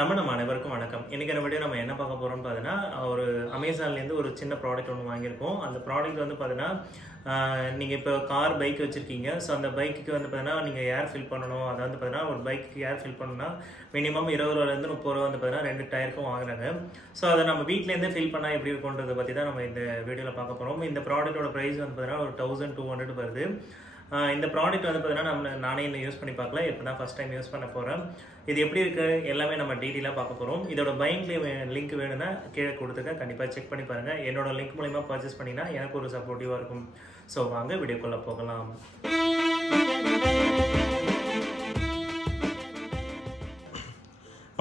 தமிழ் அனைவருக்கும் வணக்கம். இன்னைக்கான வீடியோ நம்ம என்ன பார்க்க போறோம்னு பார்த்தீங்கன்னா, ஒரு அமேசான்லேருந்து ஒரு சின்ன ப்ராடக்ட் ஒன்று வாங்கியிருக்கோம். அந்த ப்ராடக்ட் வந்து பார்த்தீங்கன்னா, நீங்க இப்போ கார், பைக் வச்சிருக்கீங்க. ஸோ அந்த பைக்குக்கு வந்து பார்த்தீங்கன்னா, நீங்க ஏர் ஃபில் பண்ணணும். அதாவது வந்து பார்த்தீங்கன்னா, ஒரு பைக்குக்கு ஏர் ஃபில் பண்ணணும்னா, மினிமம் ரூ. 20லேருந்து ரூ. 30 வந்து பார்த்தீங்கன்னா 2 டயருக்கும் வாங்குறாங்க. ஸோ அதை நம்ம வீட்லேருந்தே ஃபில் பண்ணால் எப்படி இருக்கும்ன்றதை பற்றி தான் நம்ம இந்த வீடியோவில் பார்க்க போகிறோம். இந்த ப்ராடக்ட்டோட ப்ரைஸ் வந்து பார்த்தீங்கன்னா ஒரு 1200 வருது. இந்த ப்ராடக்ட் வந்து பார்த்தீங்கன்னா நானே இன்னும் யூஸ் பண்ணி பார்க்கல. இப்போ தான் ஃபஸ்ட் டைம் யூஸ் பண்ண போகிறேன். இது எப்படி இருக்குது எல்லாமே நம்ம டீட்டெயிலாக பார்க்க போகிறோம். இதோட பையிங் லிங்க் வேணும்னா கீழே கொடுத்துருக்கேன். கண்டிப்பாக செக் பண்ணி பாருங்கள். என்னோட லிங்க் மூலிமா பர்ச்சேஸ் பண்ணிங்கன்னா எனக்கு ஒரு சப்போர்ட்டிவாக இருக்கும். ஸோ வாங்க வீடியோக்குள்ளே போகலாம்.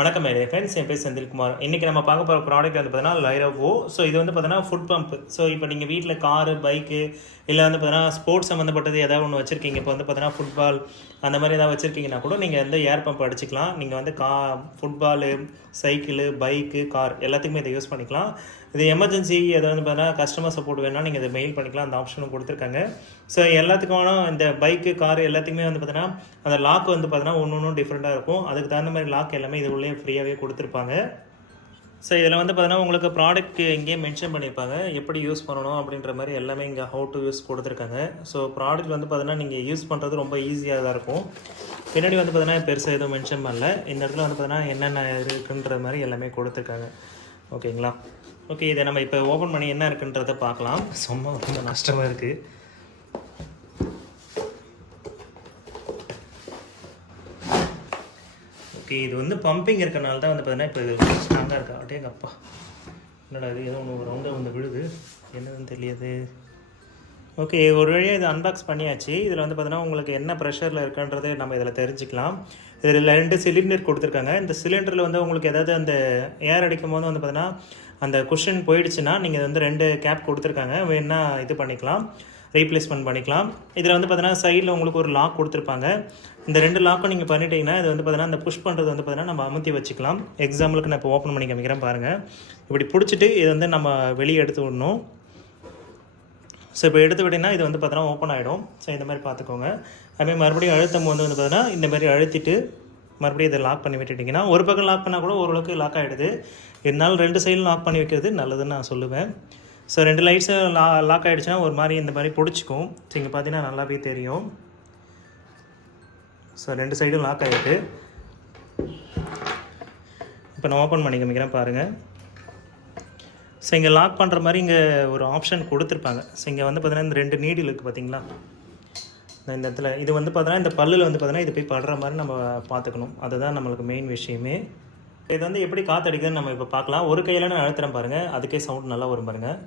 வணக்கம் ஃப்ரெண்ட்ஸ், என் பேர் செந்தில்குமார். இன்றைக்கி நம்ம பார்க்க போகிற ப்ராடக்ட் வந்து பார்த்தீங்கன்னா லைரோவோ. ஸோ இது வந்து பார்த்தீங்கன்னா ஃபுட் பம்ப். ஸோ இப்போ நீங்கள் வீட்டில் காரு, பைக்கு இல்லை வந்து பார்த்தீங்கன்னா ஸ்போர்ட்ஸ் சம்மந்தப்பட்டது ஏதாவது ஒன்று வச்சுருக்கீங்க. இப்போ வந்து பார்த்தீங்கன்னா ஃபுட்பால் அந்த மாதிரி ஏதாவது வச்சுருக்கீங்கன்னா கூட நீங்கள் வந்து ஏர் பம்ப் அடிச்சிக்கலாம். நீங்கள் வந்து ஃபுட்பாலு, சைக்கிளு, பைக்கு, கார் எல்லாத்துக்குமே இதை யூஸ் பண்ணிக்கலாம். இது எமர்ஜென்சி ஏதாவது வந்து பார்த்தீங்கன்னா கஸ்டமர் சப்போர்ட் வேணால் நீங்கள் இதை மெயில் பண்ணிக்கலாம். அந்த ஆப்ஷனும் கொடுத்துருக்காங்க. ஸோ எல்லாத்துக்கான இந்த பைக்கு, காரு எல்லாத்துக்குமே வந்து பார்த்தீங்கன்னா அந்த லாக் வந்து பார்த்தீங்கன்னா ஒன்று டிஃப்ரெண்ட்டாக இருக்கும். அதுக்கு தகுந்த மாதிரி லாக் எல்லாமே இது உள்ளே ஃப்ரீயாகவே கொடுத்துருப்பாங்க. ஸோ இதில் வந்து பார்த்தீங்கன்னா உங்களுக்கு ப்ராடக்ட் இங்கேயே மென்ஷன் பண்ணியிருப்பாங்க, எப்படி யூஸ் பண்ணணும் அப்படின்ற மாதிரி எல்லாமே இங்கே ஹவு டு யூஸ் கொடுத்துருக்காங்க. ஸோ ப்ராடக்ட் வந்து பார்த்தீங்கன்னா நீங்கள் யூஸ் பண்ணுறது ரொம்ப ஈஸியாக தான் இருக்கும். பின்னாடி வந்து பார்த்தீங்கன்னா பெருசாக எதுவும் மென்ஷன் பண்ணல. இந்த இடத்துல வந்து பார்த்தீங்கன்னா என்னென்ன இருக்குன்ற மாதிரி எல்லாமே கொடுத்துருக்காங்க. ஓகேங்களா? ஓகே, இதை நம்ம இப்போ ஓப்பன் பண்ணி என்ன இருக்குன்றதை பார்க்கலாம். சும்மா ரொம்ப நஷ்டமாக இருக்குது. ஓகே, இது வந்து பம்பிங் இருக்கிறனால தான் வந்து பார்த்தீங்கன்னா இப்போ இது ஸ்ட்ராங்காக இருக்கா. அப்படியே எங்கள் அப்பா என்னடா இது, ஏதோ ஒன்று ரவுண்டாக வந்து விழுது, என்னதுன்னு தெரியாது. ஓகே, ஒரு வழியாக இது அன்பாக்ஸ் பண்ணியாச்சு. இதில் வந்து பார்த்தீங்கன்னா உங்களுக்கு என்ன ப்ரெஷரில் இருக்குன்றதை நம்ம இதில் தெரிஞ்சுக்கலாம். இதில் 2 சிலிண்டர் கொடுத்துருக்காங்க. இந்த சிலிண்டரில் வந்து உங்களுக்கு ஏதாவது அந்த ஏர் அடிக்கும் போது வந்து பார்த்தீங்கன்னா அந்த குஷன் போயிடுச்சுன்னா நீங்கள் வந்து 2 கேப் கொடுத்துருக்காங்க. வேணா இது பண்ணிக்கலாம், ரீப்ளேஸ்மெண்ட் பண்ணிக்கலாம். இதில் வந்து பார்த்தீங்கன்னா சைடில் உங்களுக்கு ஒரு லாக் கொடுத்துருப்பாங்க. இந்த 2 லாக்கும் நீங்கள் பண்ணிட்டீங்கன்னா இது வந்து பார்த்தீங்கன்னா அந்த புஷ் பண்ணுறது வந்து பார்த்தீங்கன்னா நம்ம அமுத்தி வச்சுக்கலாம். எக்ஸாம்பிளுக்கு நான் இப்போ ஓப்பன் பண்ணி காமிக்கிறேன் பாருங்கள். இப்படி பிடிச்சிட்டு இது வந்து நம்ம வெளியே எடுத்து விடணும். ஸோ இப்போ எடுத்து விட்டிங்கன்னா இது வந்து பார்த்தீங்கன்னா ஓப்பன் ஆகிடும். ஸோ இந்த மாதிரி பார்த்துக்கோங்க. அதுமாதிரி மறுபடியும் அழுத்தம் போது வந்து பார்த்தீங்கன்னா இந்த மாதிரி அழுத்திட்டு மறுபடியும் இதை லாக் பண்ணி விட்டுட்டிங்கன்னா ஒரு பக்கம் லாக் பண்ணால் கூட ஓரளவுக்கு லாக் ஆகிடுது. இருந்தாலும் 2 சைடும் லாக் பண்ணி வைக்கிறது நல்லதுன்னு நான் சொல்லுவேன். ஸோ 2 லைட்ஸும் லாக் ஆகிடுச்சுன்னா ஒரு மாதிரி இந்த மாதிரி பிடிச்சிக்கும். ஸோ இங்கே பார்த்தீங்கன்னா நல்லாவே தெரியும். ஸோ 2 சைடும் லாக் ஆகிட்டு இப்போ நான் ஓப்பன் பண்ணி காமிக்கிறேன் பாருங்கள். ஸோ இங்கே லாக் பண்ணுற மாதிரி இங்கே ஒரு ஆப்ஷன் கொடுத்துருப்பாங்க. ஸோ இங்கே வந்து பார்த்தீங்கன்னா இந்த 2 நீடில் இருக்குது பார்த்தீங்களா, இந்த இடத்துல இது வந்து பார்த்தீங்கன்னா இந்த பல்லில் வந்து பார்த்தீங்கன்னா இது போய் படுற மாதிரி நம்ம பார்த்துக்கணும். அதுதான் நம்மளுக்கு மெயின் விஷயமே. இது வந்து எப்படி காற்று அடிக்குதுன்னு நம்ம இப்போ பார்க்கலாம். ஒரு கையில் நான் அழுத்துறேன் பாருங்கள், அதுக்கே சவுண்ட் நல்லா வரும் பாருங்கள்.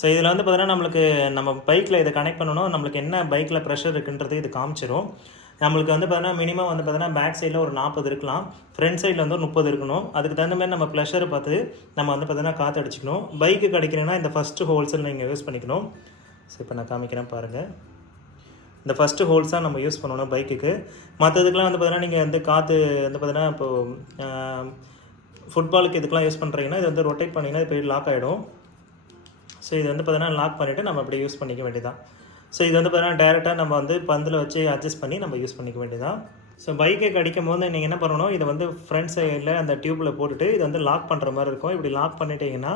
ஸோ இதில் வந்து பார்த்தீங்கன்னா நம்மளுக்கு நம்ம பைக்கில் இதை கனெக்ட் பண்ணணும். நம்மளுக்கு என்ன பைக்கில் ப்ரெஷர் இருக்குன்றது இது காமிச்சிடும். நம்மளுக்கு வந்து பார்த்தீங்கன்னா மினிமம் வந்து பார்த்தீங்கன்னா பேக் சைடில் ஒரு 40 இருக்கலாம், ஃப்ரண்ட் சைடில் வந்து ஒரு 30 இருக்கணும். அதுக்கு தகுந்த மாதிரி நம்ம ப்ளஷரை பார்த்து நம்ம வந்து பார்த்தீங்கன்னா காற்று அடிச்சிக்கணும். பைக்கு கிடைக்கணுன்னா இந்த ஃபஸ்ட்டு ஹோல்ஸில் நீங்கள் யூஸ் பண்ணிக்கணும். ஸோ இப்போ நான் காமிக்கிறேன் பாருங்கள். இந்த ஃபஸ்ட்டு ஹோல்ஸ் தான் நம்ம யூஸ் பண்ணணும் பைக்குக்கு. மற்றதுக்கெலாம் வந்து பார்த்தீங்கன்னா நீங்கள் வந்து காற்று வந்து பார்த்தீங்கன்னா இப்போது ஃபுட்பாலுக்கு இதுக்கெலாம் யூஸ் பண்ணுறீங்கன்னா இது வந்து ரொட்டேட் பண்ணிங்கன்னா இது போய் லாக் ஆகிடும். ஸோ இது வந்து பார்த்தீங்கன்னா லாக் பண்ணிவிட்டு நம்ம அப்படியே யூஸ் பண்ணிக்க வேண்டியதான். ஸோ இது வந்து பார்த்தீங்கன்னா டேரெக்டாக நம்ம வந்து பந்தில் வச்சு அட்ஜஸ்ட் பண்ணி நம்ம யூஸ் பண்ணிக்க வேண்டியதான். ஸோ பைக்கை கடிக்கும் போது நீங்கள் என்ன பண்ணணும், இதை வந்து ஃப்ரண்ட் சைடில் அந்த டியூப்பில் போட்டுட்டு இது வந்து லாக் பண்ணுற மாதிரி இருக்கும். இப்படி லாக் பண்ணிட்டீங்கன்னா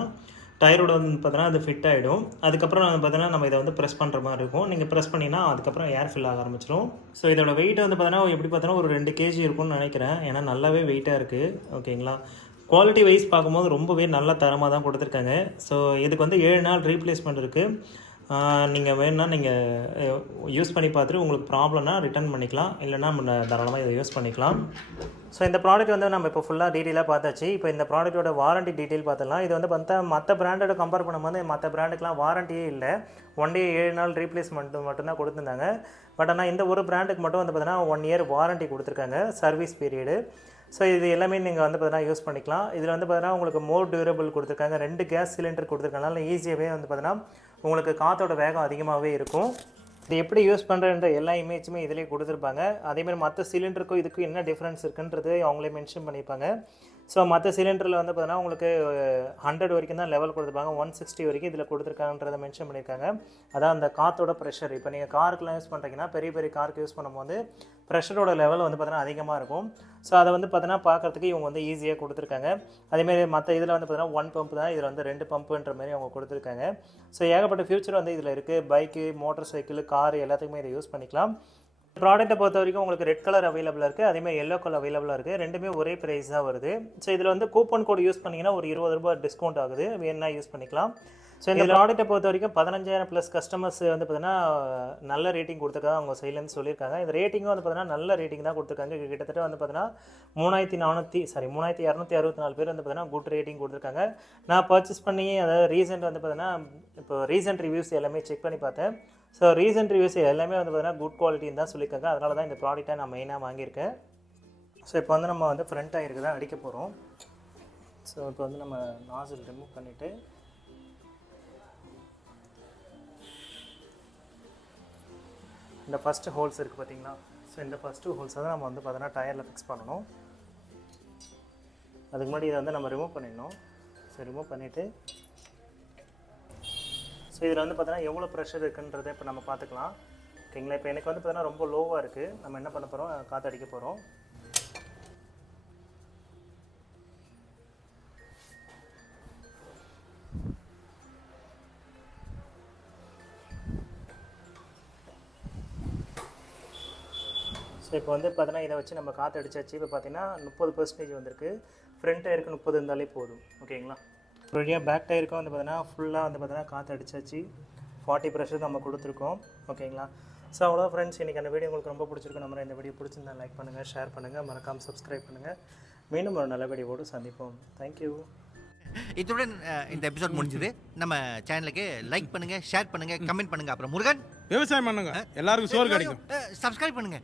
டயரோட வந்து பார்த்தீங்கன்னா அது ஃபிட் ஆகிடும். அதுக்கப்புறம் பார்த்தீங்கன்னா நம்ம இதை வந்து ப்ரெஸ் பண்ணுற மாதிரி இருக்கும். நீங்கள் ப்ரெஸ் பண்ணிங்கன்னா அதுக்கப்புறம் ஏர் ஃபில் ஆக ஆரம்பிச்சிடும். ஸோ இதோட வெயிட் வந்து பார்த்தீங்கன்னா எப்படி பார்த்தீங்கன்னா ஒரு 2 kg இருக்கும்னு நினைக்கிறேன். ஏன்னா நல்லாவே வெயிட்டாக இருக்குது. ஓகேங்களா? குவாலிட்டி வைஸ் பார்க்கும்போது ரொம்பவே நல்ல தரமாக தான் கொடுத்துருக்காங்க. ஸோ இதுக்கு வந்து 7 நாள் ரீப்ளேஸ்மெண்ட் இருக்குது. நீங்கள் வேணும்னா நீங்கள் யூஸ் பண்ணி பார்த்துட்டு உங்களுக்கு ப்ராப்ளம்னா ரிட்டர்ன் பண்ணிக்கலாம், இல்லைனா நம்ம தாராளமாக இதை யூஸ் பண்ணிக்கலாம். ஸோ இந்த ப்ராடக்ட் வந்து நம்ம இப்போ ஃபுல்லாக டீட்டெயிலாக பார்த்தாச்சு. இப்போ இந்த ப்ராடக்ட்டோட வாரண்ட்டி டீட்டெயில் பார்த்துலாம். இது வந்து பார்த்தா மற்ற பிராண்டோட கம்பேர் பண்ணும்போது மற்ற பிராண்டுக்கெலாம் வாரண்ட்டியே இல்லை. 1 day 7 நாள் ரீப்ளேஸ்மெண்ட் மட்டும்தான் கொடுத்துருந்தாங்க. பட் ஆனால் இந்த ஒரு பிராண்டுக்கு மட்டும் வந்து பார்த்தீங்கன்னா 1 year வாரண்ட்டி கொடுத்துருக்காங்க, சர்வீஸ் பீரியடு. ஸோ இது எல்லாமே நீங்கள் வந்து பார்த்தீங்கன்னா யூஸ் பண்ணிக்கலாம். இதில் வந்து பார்த்தீங்கன்னா உங்களுக்கு மோர் டியூரபிள் கொடுத்துருக்காங்க. 2 கேஸ் சிலிண்டர் கொடுத்துருக்கனால ஈஸியாகவே வந்து பார்த்தீங்கன்னா உங்களுக்கு காற்றோட வேகம் அதிகமாகவே இருக்கும். இது எப்படி யூஸ் பண்ணுறன்ற எல்லா இமேஜுமே இதிலே கொடுத்துருப்பாங்க. அதேமாதிரி மற்ற சிலிண்டருக்கும் இதுக்கும் என்ன டிஃப்ரென்ஸ் இருக்குன்றது அவங்களே மென்ஷன் பண்ணியிருப்பாங்க. ஸோ மற்ற சிலிண்டரில் வந்து பார்த்தீங்கன்னா உங்களுக்கு 100 வரைக்கும் தான் லெவல் கொடுத்துருப்பாங்க, 160 வரைக்கும் இதில் கொடுத்துருக்காங்கன்றதை மென்ஷன் பண்ணியிருக்காங்க. அதான் அந்த காற்றோட ப்ரெஷர். இப்போ நீங்கள் காருக்குலாம் யூஸ் பண்ணுறீங்கன்னா பெரிய பெரிய காருக்கு யூஸ் பண்ணும்போது ப்ரெஷரோட லெவல் வந்து பார்த்தீங்கன்னா அதிகமாக இருக்கும். ஸோ அதை வந்து பார்த்தீங்கன்னா பார்க்குறதுக்கு இவங்க வந்து ஈஸியாக கொடுத்துருக்காங்க. அதேமாரி மற்ற இதில் வந்து பார்த்தீங்கன்னா 1 பம்ப் தான், இதில் வந்து 2 பம்புன்ற மாதிரி அவங்க கொடுத்துருக்காங்க. ஸோ ஏகப்பட்ட ஃபியூச்சர் வந்து இதில் இருக்குது. பைக்கு, மோட்டர் சைக்கிள், கார் எல்லாத்துக்குமே இதை யூஸ் பண்ணிக்கலாம். ப்ராடக்ட்டை பொறுத்த வரைக்கும் உங்களுக்கு ரெட் கலர் அவைலபிளாக இருக்குது, அதேமாதிரி எல்லோ கலர் அவைலபிளாக இருக்குது. ரெண்டுமே ஒரே ப்ரைஸ் தான் வருது. ஸோ இதில் வந்து கூப்பன் கோட் யூஸ் பண்ணிங்கன்னா ஒரு 20 ரூபாய் டிஸ்கவுண்ட் ஆகுது, வேணா யூஸ் பண்ணிக்கலாம். ஸோ இந்த ப்ராடக்ட்டை பொறுத்த வரைக்கும் 15,000 ப்ளஸ் கஸ்டமர்ஸ் வந்து பார்த்தீங்கன்னா நல்ல ரேட்டிங் கொடுத்துருக்காங்க, அவங்க சைட்லேருந்து சொல்லியிருக்காங்க. இந்த ரேட்டிங்கும் வந்து பார்த்தீங்கன்னா நல்ல ரேட்டிங் தான் கொடுத்துருக்காங்க. கிட்டத்தட்ட வந்து பார்த்தீங்கன்னா 3,264 பேர் வந்து பார்த்தீங்கன்னா குட் ரேட்டிங் கொடுத்துருக்காங்க. நான் பர்ச்சேஸ் பண்ணி அதாவது ரீசெண்ட் வந்து பார்த்தீங்கன்னா இப்போ ரீசெண்ட் ரிவ்யூஸ் எல்லாமே செக் பண்ணி பார்த்தேன். ஸோ ரீசெண்ட் ரிவ்யூஸ் எல்லாமே வந்து பார்த்தீங்கன்னா குட் குவாலிட்டின்னு தான் சொல்லியிருக்காங்க. அதனால தான் இந்த ப்ராடக்ட்டை நான் மெயினாக வாங்கியிருக்கேன். ஸோ இப்போ வந்து நம்ம வந்து ஃப்ரண்ட் டயருக்கு தான் அடிக்க போகிறோம். ஸோ இப்போ வந்து நம்ம நாசில் ரிமூவ் பண்ணிவிட்டு இந்த ஃபஸ்ட்டு ஹோல்ஸ் இருக்குது பார்த்தீங்களா, ஸோ இந்த ஃபஸ்ட்டு ஹோல்ஸை தான் நம்ம வந்து பார்த்தீங்கன்னா டயரில் ஃபிக்ஸ் பண்ணணும். அதுக்கு முன்னாடி இதை வந்து நம்ம ரிமூவ் பண்ணிடணும். ஸோ ரிமூவ் பண்ணிவிட்டு ஸோ இதில் வந்து பார்த்தீங்கன்னா எவ்வளோ ப்ரெஷர் இருக்குன்றதை இப்போ நம்ம பார்த்துக்கலாம். ஓகேங்களா, இப்போ எனக்கு வந்து பார்த்தீங்கன்னா ரொம்ப லோவாக இருக்குது. நம்ம என்ன பண்ண போகிறோம், காற்றடிக்க போகிறோம். ஸோ இப்போ வந்து பார்த்தீங்கன்னா இதை வச்சு நம்ம காற்று அடிச்சாச்சு. இப்போ பார்த்தீங்கன்னா 30% வந்திருக்கு. ஃப்ரண்ட் டயருக்கு 30 இருந்தாலே போதும். ஓகேங்களா, வழியாக பேக் டயருக்கும் வந்து பார்த்தீங்கன்னா ஃபுல்லாக வந்து பார்த்தீங்கன்னா காற்று அடிச்சாச்சு. 40 ப்ரெஷர் நம்ம கொடுத்துருக்கோம். ஓகேங்களா, ஸோ அவ்வளோ ஃப்ரெண்ட்ஸ், இன்றைக்கி அந்த வீடியோ உங்களுக்கு ரொம்ப பிடிச்சிருக்கு. நம்ம இந்த வீடியோ பிடிச்சிருந்தா லைக் பண்ணுங்கள், ஷேர் பண்ணுங்கள், மறக்காமல் சப்ஸ்கிரைப் பண்ணுங்கள். மீண்டும் ஒரு நல்ல வீடியோவோடு சந்திப்போம். தேங்க்யூ. இத்துடன் இந்த எபிசோட் முடிஞ்சது. நம்ம சேனலுக்கு லைக் பண்ணுங்க, ஷேர் பண்ணுங்க, கமெண்ட் பண்ணுங்க. அப்புறம் முருகன் விவசாயம் பண்ணுங்க, எல்லாருக்கும் சோறு கிடைக்கும். சப்ஸ்கிரைப் பண்ணுங்க.